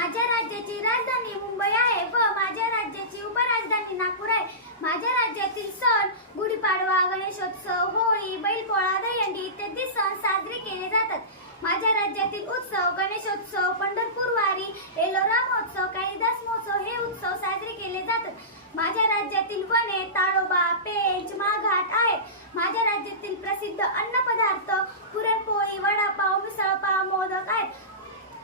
माझ्या राज्याची राजधानी मुंबई आहे व माझ्या राज्याची उपराजधानी नागपूर आहे. माझ्या राज्यातील सण गुढीपाडवा, गणेशोत्सव, होळी, बैलपोळा, दहीहंडी इत्यादी सण साजरे केले जातात. माझ्या राज्यातील उत्सव गणेशोत्सव, पंढरपूर वारी, एलोरा महोत्सव, कालिदास महोत्सव हे उत्सव साजरे केले जातात. माझ्या राज्यातील वने, ताडोबा, पेंच, माघाट आहे. माझ्या राज्यातील प्रसिद्ध अन्नपदार्थ पुरणपोळी, वडापाव, मिसळपाव, मोदक आहेत.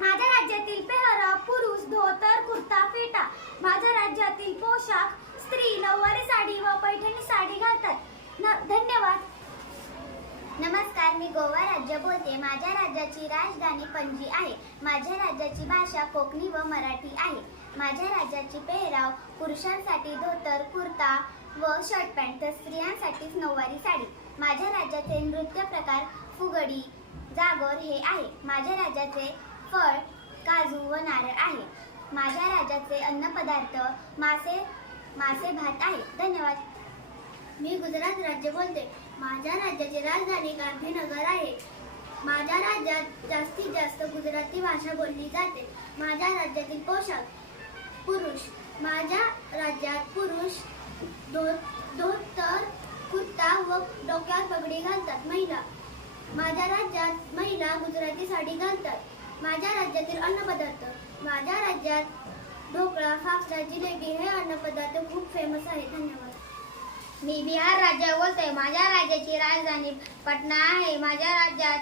माझ्या राज्यातील पेहराव पुरुष धोतर, कुर्ता, फेटा. माझ्या राज्यातील पोशाख स्त्री नऊवारी साडी व पैठणी साडी घालतात. धन्यवाद. नमस्कार, मी गोवा राज्य बोलते. माझ्या राज्याची राजधानी पणजी आहे. माझ्या राज्याची भाषा कोकणी व मराठी आहे. माझ्या राज्याची पेहराव पुरुषांसाठी धोतर, कुर्ता व शर्ट पॅन्ट तर स्त्रियांसाठी नऊवारी साडी. माझ्या राज्याचे नृत्य प्रकार फुगडी, जागोर हे आहे. माझ्या राज्याचे फळ काजू व नारळ आहे. माझ्या राज्याचे अन्नपदार्थ मासे भात आहे. धन्यवाद. मी गुजरात राज्य बोलते. माझ्या राज्याची राजधानी गांधीनगर आहे. माझ्या राज्यात जास्तीत जास्त गुजराती भाषा बोलली जाते. माझ्या राज्यातील पोशाख पुरुष. माझ्या राज्यात पुरुष धोतर, कुर्ता व डोक्यावर पगडी घालतात. महिला. माझ्या राज्यात महिला गुजराती साडी घालतात. माझ्या राज्यातील अन्नपदार्थ. माझ्या राज्यात ढोकळा, फाफडा, जिलेबी हे अन्नपदार्थ खूप फेमस आहे. धन्यवाद. मी बिहार राज्य बोलते. माझ्या राज्याची राजधानी पटना आहे. माझ्या राज्यात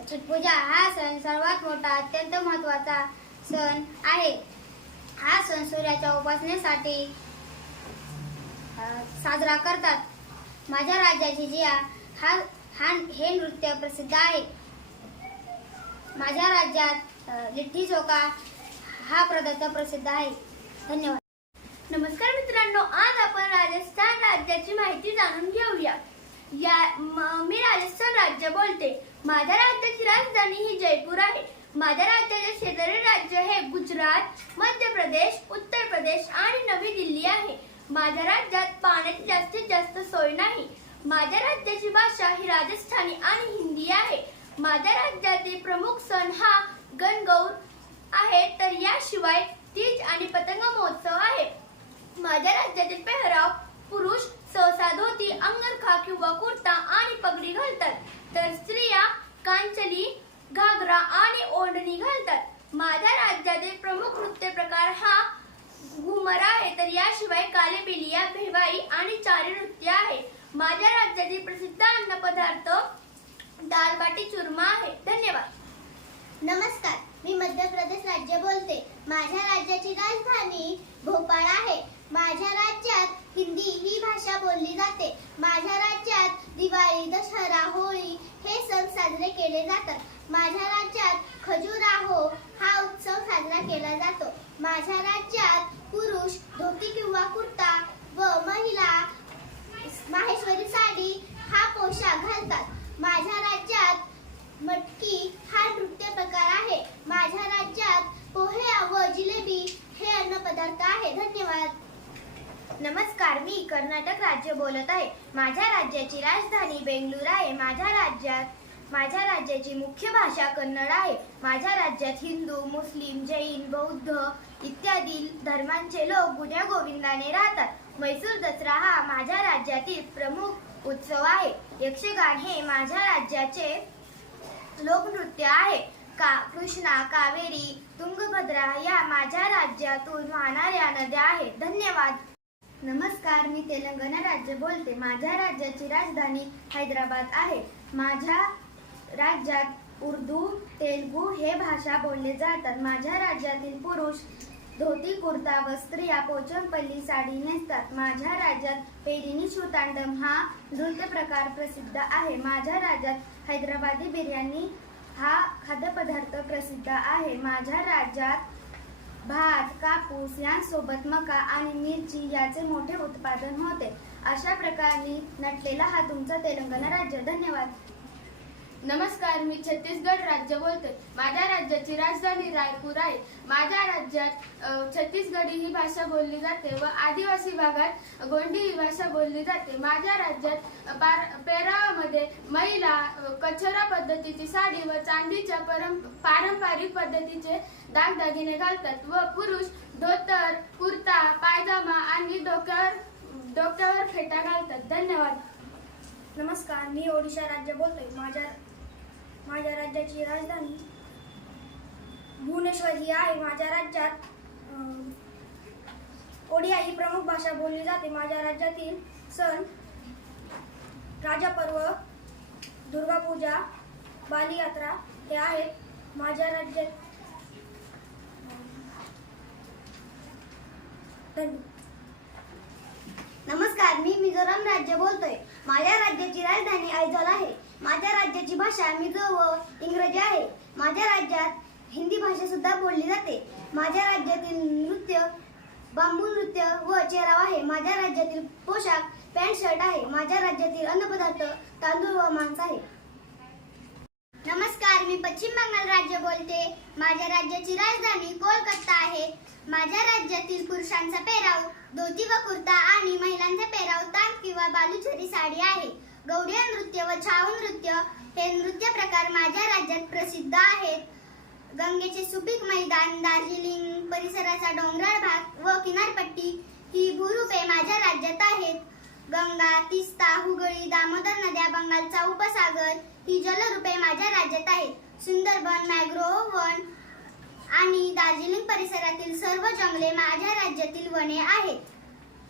छठ पूजा हा सण सर्वात मोठा अत्यंत महत्त्वाचा सण आहे. हा सण सूर्याच्या उपासनेसाठी साजरा करतात. माझ्या राज्याची जिया हे नृत्य प्रसिद्ध आहे. माझ्या राज्यात लिट्टी चोखा हा पदार्थ प्रसिद्ध आहे. धन्यवाद. नमस्कार मित्रांनो, आज आपण राजस्थान राज्याची माहिती जाणून घेऊया. मी राजस्थान राज्य बोलते. माझ्या राज्याची राजधानी ही जयपूर आहे. माझ्या राज्याचे शेजारी राज्य हे गुजरात, मध्य प्रदेश, उत्तर प्रदेश आणि नवी दिल्ली आहे. माझ्या राज्यात पाण्याची जास्तीत जास्त सोय नाही. माझ्या राज्याची भाषा ही राजस्थानी आणि हिंदी आहे. माझ्या राज्यातील प्रमुख सण हा गणगौर आहे, तर याशिवाय तीज आणि पतंग महोत्सव आहे. माझ्या राज्यातील पेहराव पुरुष सहसा धोती, अंगरखा किंवा कुर्ता आणि पगडी घालतात, तर स्त्रिया कांचली, घागरा आणि ओढणी घालतात. माझ्या राज्यातील प्रमुख नृत्य प्रकार हा घुमर आहे, तर याशिवाय कालेबिलिया, भेवाई आणि चारी नृत्य आहे. माझ्या राज्यातील प्रसिद्ध अन्नपदार्थ दाल बाटी चूरमा आहे. धन्यवाद. नमस्कार, मी मध्य प्रदेश राज्य बोलते. माझ्या राज्याची राजधानी भोपाळ आहे. माझ्या राज्यात हिंदी ही भाषा बोलली जाते. माझ्या राज्यात दिवाळी, दसरा, होळी हे सण साजरे केले जातात. माझ्या राज्यात खजुराहो हा उत्सव साजरा केला जातो. माझ्या राज्यात पुरुष धोती किंवा कुर्ता व महिला माहेश्वरी साडी हा पोशाख घालतात. माझ्या राज्यात मटकी हा नृत्य प्रकार आहे. माझ्या राज्यात पोहे व जिलेबी हे अन्नपदार्थ आहे. धन्यवाद. नमस्कार, मी कर्नाटक राज्य बोलत आहे. माझ्या राज्याची राजधानी बेंगळूर आहे. माझ्या राज्याची मुख्य भाषा कन्नड आहे. माझ्या राज्यात हिंदू, मुस्लिम, जैन, बौद्ध इत्यादी धर्मांचे लोक गुण्या गोविंदाने राहतात. म्हैसूर दसरा हा माझ्या राज्यातील प्रमुख उत्सव आहे. यक्षगान हे माझ्या राज्याचे लोकनृत्य आहे. कृष्णा, कावेरी, तुंगभद्रा या माझ्या राज्यातून वाहणाऱ्या नद्या आहेत. धन्यवाद. नमस्कार, मी तेलंगणा राज्य बोलते. माझ्या राज्याची राजधानी हैदराबाद आहे. माझ्या राज्यात उर्दू, तेलुगू हे भाषा बोलले जातात. माझ्या राज्यातील पुरुष धोती, कुर्ता व स्त्रिया पोचमपल्ली साडी नेसतात. माझ्या राज्यात पेरिनी श्रुतांडम हा नृत्य प्रकार प्रसिद्ध आहे. माझ्या राज्यात हैदराबादी बिर्याणी हा खाद्यपदार्थ प्रसिद्ध आहे. माझ्या राज्यात भात, कापूस यांसोबत मका आणि मिरची याचे मोठे उत्पादन होते. अशा प्रकारे नटलेला हा तुमचा तेलंगणा राज्य. धन्यवाद. नमस्कार, मी छत्तीसगड राज्य बोलते. माझ्या राज्याची राजधानी रायपूर आहे. माझ्या राज्यात छत्तीसगडी ही भाषा बोलली जाते व आदिवासी भागात गोंडी ही भाषा बोलली जाते. माझ्या राज्यात पेहरावामध्ये महिला कचरा पद्धतीची साडी व चांदीच्या पारंपरिक पद्धतीचे दागदागिने घालतात व पुरुष धोतर, कुर्ता, पायजामा आणि डोक्यावर फेटा घालतात. धन्यवाद. नमस्कार, मी ओडिशा राज्य बोलतोय. माझ्या राज्याची राजधानी भुवनेश्वर ही आहे. माझ्या राज्यात ओडिया ही प्रमुख भाषा बोलली जाते. माझ्या राज्यातील सण राजा पर्व, दुर्गा पूजा, बालीयात्रा हे आहेत. माझ्या राज्यात नमस्कार, मी मिझोराम राज्य बोलतोय. माझ्या राज्याची राजधानी आयझॉल आहे. माझ्या राज्याची भाषा मिझो व इंग्रजी आहे. माझ्या राज्यात हिंदी भाषा सुद्धा बोलली जाते. माझ्या राज्यातील नृत्य बांबू नृत्य व चेहराव आहे. माझ्या राज्यातील पोशाख पॅन्ट शर्ट आहे. माझ्या राज्यातील अन्नपदार्थ तांदूळ व मांस आहे. नमस्कार, मी पश्चिम बंगाल राज्य बोलते. माझ्या राज्याची राजधानी कोलकाता आहे. माझ्या राज्यातील पुरुषांचा पेहराव धोती व कुर्ता आणि महिलांचा पेहराव तांग किंवा बालुचरी साडी आहे. गौडिया नृत्य व छाऊ नृत्य हे नृत्य प्रकार माझ्या राज्यात प्रसिद्ध आहेत. गंगेचे सुपीक मैदान, दार्जिलिंग परिसराचा डोंगराळ भाग व किनारपट्टी ही भूरूपे माझ्या राज्यात आहेत. गंगा, तिस्ता, हुगळी, दामोदर नद्या, बंगालचा उपसागर ही जलरूपे माझ्या राज्यात आहेत. सुंदरबन, मॅंग्रोव्ह वन आणि दार्जिलिंग परिसरातील सर्व जंगले माझ्या राज्यातील वने आहेत.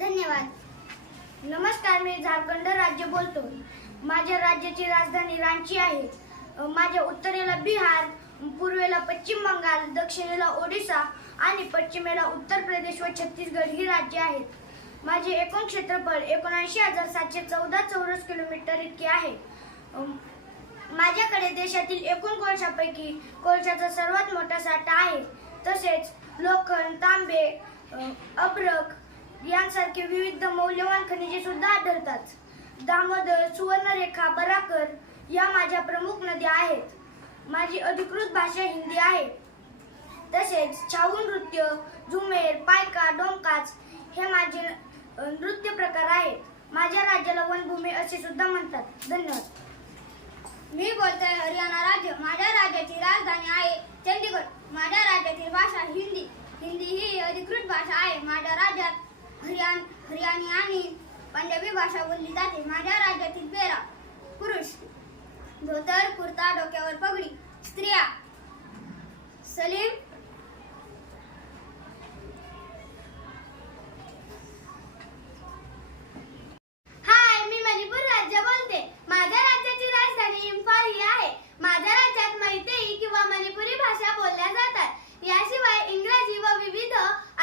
धन्यवाद. नमस्कार, मी झारखंड राज्य बोलतो. माझ्या राज्याची राजधानी रांची आहे. माझ्या उत्तरेला बिहार, पूर्वेला पश्चिम बंगाल, दक्षिणेला ओडिशा आणि पश्चिमेला उत्तर प्रदेश व छत्तीसगड ही राज्ये आहेत. माझे एकूण क्षेत्रफळ 79,714 चौरस किलोमीटर इतके आहे. माझ्याकडे देशातील एकूण कोळशापैकी कोळशाचा सर्वात मोठा साठा आहे. तसेच लोखंड, तांबे, अभ्रक यांसारखे विविध मौल्यवान खनिजे सुद्धा आढळतात. दामोदर, सुवर्णरेखा, बराकर या माझ्या प्रमुख नद्या आहेत. माझी अधिकृत भाषा हिंदी आहे. तसेच छाऊ नृत्य, झुमेर, पायका, डोमकाच हे माझे नृत्य प्रकार आहेत. माझ्या राज्याला वनभूमी असे सुद्धा म्हणतात. धन्यवाद. मी बोलतोय हरियाणा राज्य. माझ्या राज्याची राजधानी आहे चंदीगड. माझ्या राज्यातील भाषा हिंदी. हिंदी ही अधिकृत भाषा आहे. माझ्या राज्यात हरियाणी आणि पंजाबी भाषा बोलली जाते. माझ्या राज्यातील पेहराव पुरुष धोतर, कुर्ता, डोक्यावर पगडी. स्त्रिया सलीम, हाय, मी मणिपूर राज्य बोलते. माझ्या राज्याची राजधानी इम्फाल ही आहे. माझ्या राज्यात मैतेई किंवा मणिपुरी भाषा बोलल्या जातात. याशिवाय इंग्रजी व विविध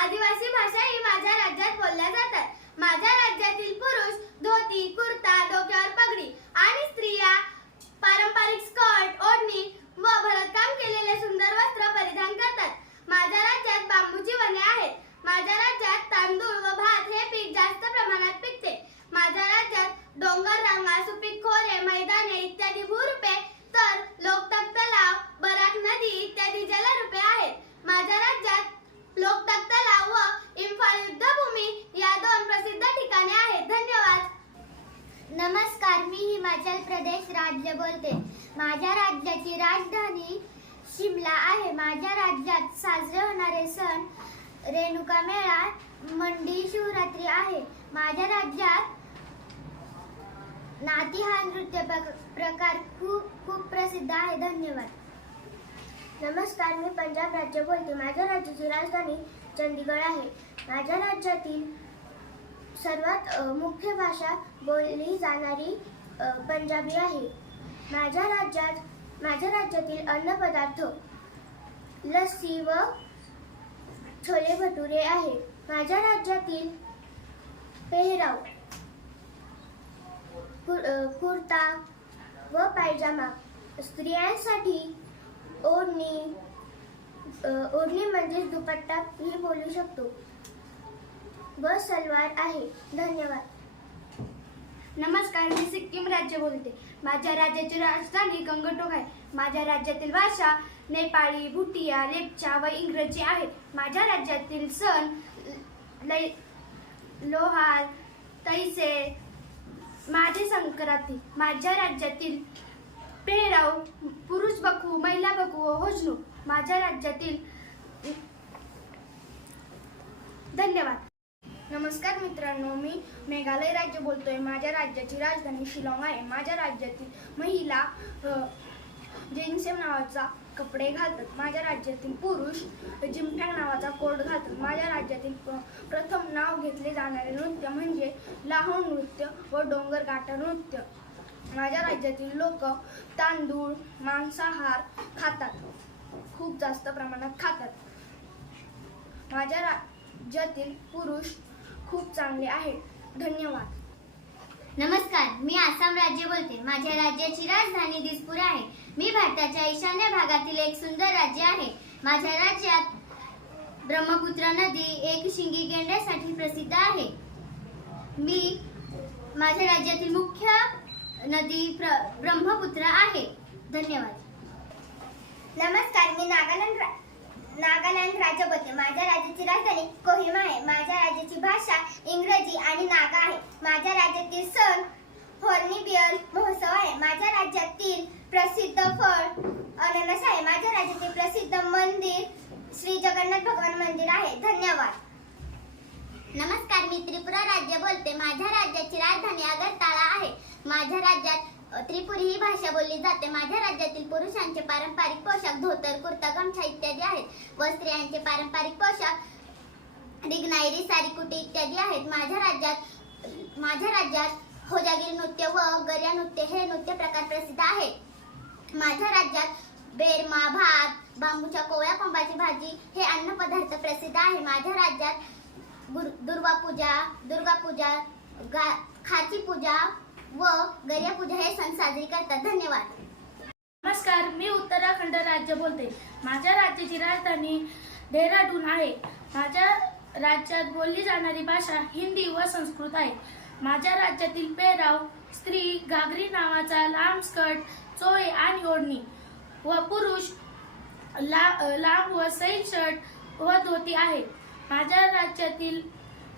आदिवासी भाषाही माझ्या राज्यात बोलल्या जातात. माझ्या राज्यातील पुरुष धोती, कुर्ता, डोक्यावर पगडी आणि स्त्रिया पारंपरिक स्कर्ट, ओढणी व भरतकाम केलेले सुंदर वस्त्र परिधान करतात. माझ्या राज्यात बांबूची वने आहेत. माझ्या राज्यात तांदूळ व भात हे पीक जास्त प्रमाणात पिकते. माझ्या राज्यात डोंगर रांगा, सुपीक खोरे, मैदाने इत्यादी भूरूपे तर लोकतक तलाव, बराक नदी इत्यादी जलरूपे आहेत. माझ्या राज्यात लोकतक तलाव व इम्फाल युद्धभूमी या 2 प्रसिद्ध ठिकाणे आहेत. धन्यवाद. नमस्कार, मी हिमाचल प्रदेश राज्य बोलते. माझ्या राज्याची राजधानी शिमला आहे. माझ्या राज्यात साजरे होणारे सण रेणुका मेळा, मंडी शिवरात्री आहे. माझ्या राज्यात नाती हा नृत्य प्रकार खूप प्रसिद्ध आहे. धन्यवाद. नमस्कार, मी पंजाब राज्य बोलते. माझ्या राज्याची राजधानी चंदीगड आहे. माझ्या राज्यातील सर्वात मुख्य भाषा बोलली जाणारी पंजाबी आहे. माझ्या राज्यातील अन्नपदार्थ लस्सी व छोले भटुरे आहे. माझ्या राज्यातील पेहराव कुर्ता व पायजामा. स्त्रियांसाठी ओढणी म्हणजेच दुपट्टा ही बोलू शकतो व सलवार आहे. धन्यवाद. नमस्कार, मी सिक्कीम राज्य राज्य बोलते. माझ्या राज्याची राजधानी गंगटोक आहे. माझ्या राज्यातील भाषा नेपाळी, भुटिया, लेप्चा व इंग्रजी आहे. माझ्या राज्यातील सण लोहार, तैसे, माझे संक्रांती. माझ्या राज्यातील पेहराव पुरुष बकू, महिला बकू व होजनू. माझ्या राज्यातील धन्यवाद. नमस्कार मित्रांनो, मी मेघालय राज्य बोलतोय. माझ्या राज्याची राजधानी शिलाँग आहे. माझ्या राज्यातील महिला जेन्सेम नावाचा कपडे घालतात. माझ्या राज्यातील पुरुष जिमफॅंग नावाचा कोट घालतात. माझ्या राज्यातील प्रथम नाव घेतले जाणारे नृत्य म्हणजे लाहोर नृत्य व डोंगरगाठा नृत्य. माझ्या राज्यातील लोक तांदूळ, मांसाहार खातात, खूप जास्त प्रमाणात खातात. माझ्या राज्यातील पुरुष खूप चांगले आहेत. धन्यवाद. नमस्कार, मी आसाम राज्य बोलते. माझ्या राज्याची राजधानी दिसपूर आहे. मी भारताच्या ईशान्य भागातील एक सुंदर राज्य आहे. माझ्या राज्यात ब्रह्मपुत्र नदी एक शिंगी गेंड्यासाठी प्रसिद्ध आहे. माझ्या राज्यातील मुख्य नदी ब्रह्मपुत्र आहे. धन्यवाद. नमस्कार, मी नागालँड राज्य बोलते. माझ्या राज्याची राजधानी कोहिमा आहे. माझ्या राज्याची भाषा इंग्रजी आणि नागा आहे. माझ्या राज्यातील सण हॉर्नबिल महोत्सव आहे. माझ्या राज्यातील प्रसिद्ध फळ अननस आहे. माझ्या राज्यातील प्रसिद्ध मंदिर श्री जगन्नाथ भगवान मंदिर आहे. धन्यवाद. नमस्कार, मी त्रिपुरा राज्य बोलते. माझ्या राज्याची राजधानी आगरताळा आहे. माझ्या राज्यात त्रिपुरी ही भाषा बोलली जाते. माझ्या राज्यातील पुरुषांचे पारंपरिक पोशाख धोतर, कुर्ता, गमछा इत्यादी आहेत व स्त्रियांचे पारंपरिक पोशाख रिगनायरी, सारीकुटी इत्यादी आहेत. माझ्या राज्यात होजागिरी नृत्य व गर्या नृत्य हे नृत्य प्रकार प्रसिद्ध आहेत. माझ्या राज्यात बेरमा, भात, बांबूच्या कोवळ्या पंबाची भाजी हे अन्न पदार्थ प्रसिद्ध आहे. माझ्या राज्यात दुर्गा पूजा, खाची पूजा व गर्या पूजा हे सण साजरी करतात. धन्यवाद. नमस्कार, मी उत्तराखंड राज्य बोलते. माझ्या राज्याची राजधानी डेहराडून आहे. माझ्या राज्यात बोलली जाणारी भाषा हिंदी व संस्कृत आहे. माझ्या राज्यातील पेहराव स्त्री घागरी नावाचा लांब स्कर्ट, चोळी आणि ओढणी व पुरुष लांब व सैल शर्ट व धोती आहे. माझ्या राज्यातील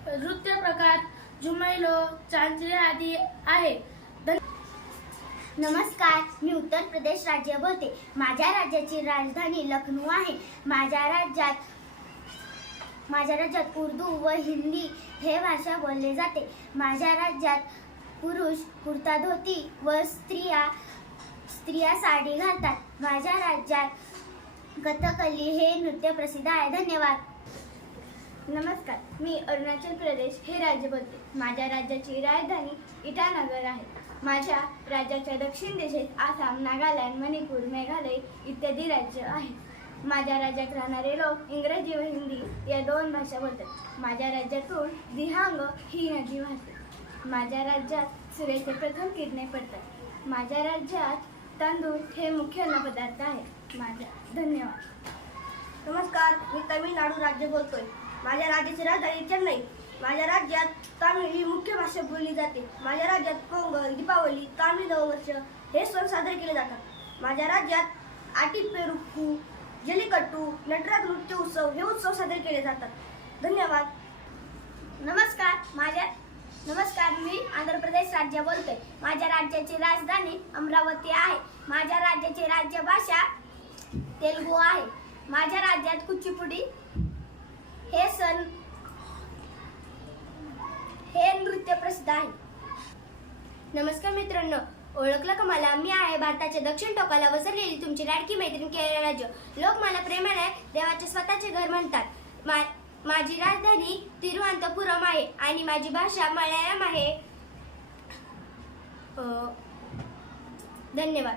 नृत्य प्रकार झुमैलो, चांचरी आदी आहे. नमस्कार, मी उत्तर प्रदेश राज्य बोलते. माझ्या राज्याची राजधानी लखनौ आहे. माझ्या राज्यात उर्दू व हिंदी हे भाषा बोलले जाते. माझ्या राज्यात पुरुष कुर्ता धोती व स्त्रिया साडी घालतात. माझ्या राज्यात कथकली हे नृत्य प्रसिद्ध आहे. धन्यवाद. नमस्कार, मी अरुणाचल प्रदेश हे राज्य बोलते. माझ्या राज्याची राजधानी इटानगर आहे. माझ्या राज्याच्या दक्षिण दिशेत आसाम, नागालँड, मणिपूर, मेघालय इत्यादी राज्य आहेत. माझ्या राज्यात राहणारे लोक इंग्रजी व हिंदी या दोन भाषा बोलतात. माझ्या राज्यातून दिहांग ही नदी वाहते. माझ्या राज्यात सूर्याचे प्रथम किरणे पडतात. माझ्या राज्यात तांदूळ हे मुख्य अन्नपदार्थ आहे. धन्यवाद. नमस्कार, मी तामिळनाडू राज्य बोलतोय. माझ्या राज्याची राजधानी चेन्नई. माझ्या राज्यात तामिळ ही मुख्य भाषा बोलली जाते. माझ्या राज्यात पोंगल, दीपावली, तामिळ नववर्ष हे सण साजरे केले जातात. माझ्या राज्यात आटीपेरुक्कू, जल्लीकट्टू, नटराज नृत्य उत्सव हे उत्सव साजरे केले जातात. धन्यवाद. नमस्कार, मी आंध्र प्रदेश राज्य बोलतोय. माझ्या राज्याची राजधानी अमरावती आहे. माझ्या राज्याची राज्य भाषा तेलुगू आहे. माझ्या राज्यात कुचिपुडी हे नृत्य प्रसिद्ध आहे. नमस्कार मित्रांनो, ओळखलं का मला? मी आहे भारताच्या दक्षिण टोकाला वसरलेली तुमची लाडकी मैत्रीण केरळ राज्य. लोक मला प्रेमाने देवाचे स्वतःचे घर म्हणतात. माझी राजधानी तिरुवनंतपुरम आहे आणि माझी भाषा मल्याळम आहे. धन्यवाद.